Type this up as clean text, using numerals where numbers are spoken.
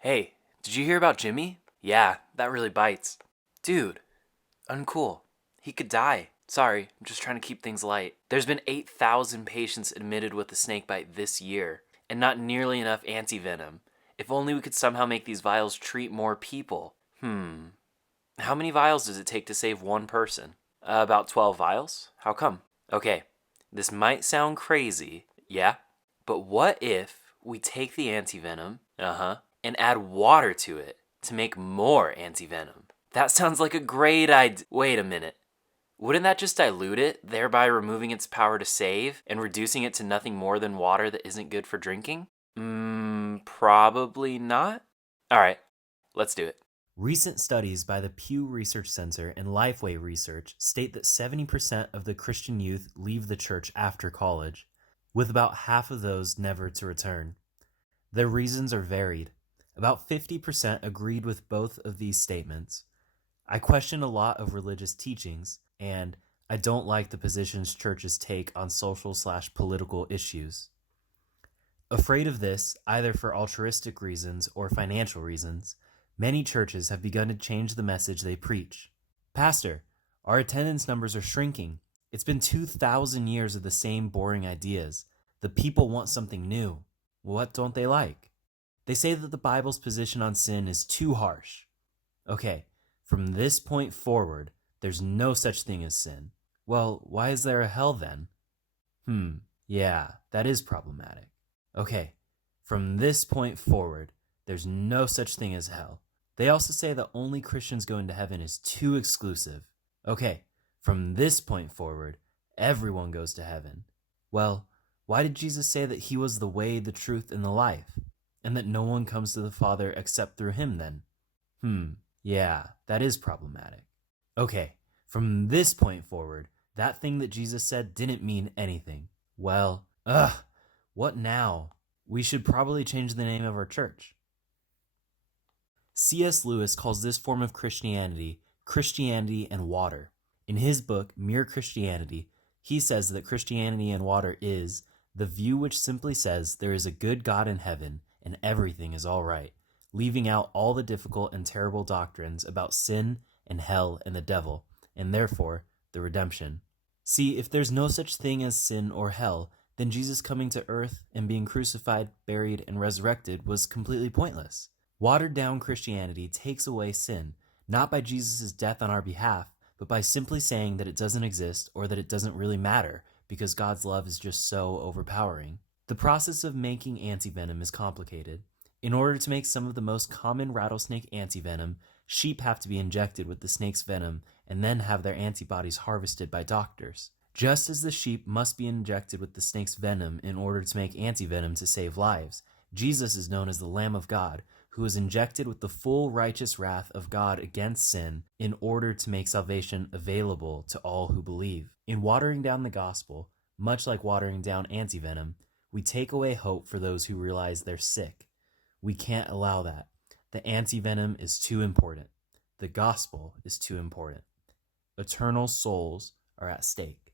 Hey, did you hear about Jimmy? Yeah, that really bites. Dude, uncool. He could die. Sorry, I'm just trying to keep things light. There's been 8,000 patients admitted with a snakebite this year, and not nearly enough antivenom. If only we could somehow make these vials treat more people. How many vials does it take to save one person? About 12 vials? How come? Okay, this might sound crazy, yeah? But what if we take the antivenom, and add water to it to make more antivenom? That sounds like a great idea. Wait a minute. Wouldn't that just dilute it, thereby removing its power to save and reducing it to nothing more than water that isn't good for drinking? Probably not. All right, let's do it. Recent studies by the Pew Research Center and Lifeway Research state that 70% of the Christian youth leave the church after college, with about half of those never to return. Their reasons are varied. About 50% agreed with both of these statements. I question a lot of religious teachings, and I don't like the positions churches take on social/political issues. Afraid of this, either for altruistic reasons or financial reasons, many churches have begun to change the message they preach. Pastor, our attendance numbers are shrinking. It's been 2,000 years of the same boring ideas. The people want something new. What don't they like? They say that the Bible's position on sin is too harsh. Okay, from this point forward, there's no such thing as sin. Well, why is there a hell then? Yeah, that is problematic. Okay, from this point forward, there's no such thing as hell. They also say that only Christians going to heaven is too exclusive. Okay, from this point forward, everyone goes to heaven. Well, why did Jesus say that he was the way, the truth, and the life, and that no one comes to the Father except through him then? Yeah, that is problematic. Okay, from this point forward, that thing that Jesus said didn't mean anything. Well, what now? We should probably change the name of our church. C.S. Lewis calls this form of Christianity Christianity and water. In his book, Mere Christianity, he says that Christianity and water is the view which simply says there is a good God in heaven and everything is all right, leaving out all the difficult and terrible doctrines about sin and hell and the devil, and therefore the redemption. See, if there's no such thing as sin or hell, then Jesus coming to earth and being crucified, buried, and resurrected was completely pointless. Watered-down Christianity takes away sin, not by Jesus' death on our behalf, but by simply saying that it doesn't exist or that it doesn't really matter because God's love is just so overpowering. The process of making antivenom is complicated. In order to make some of the most common rattlesnake antivenom, sheep have to be injected with the snake's venom and then have their antibodies harvested by doctors. Just as the sheep must be injected with the snake's venom in order to make antivenom to save lives, Jesus is known as the Lamb of God, who was injected with the full righteous wrath of God against sin in order to make salvation available to all who believe. In watering down the gospel, much like watering down antivenom, we take away hope for those who realize they're sick. We can't allow that. The antivenom is too important. The gospel is too important. Eternal souls are at stake.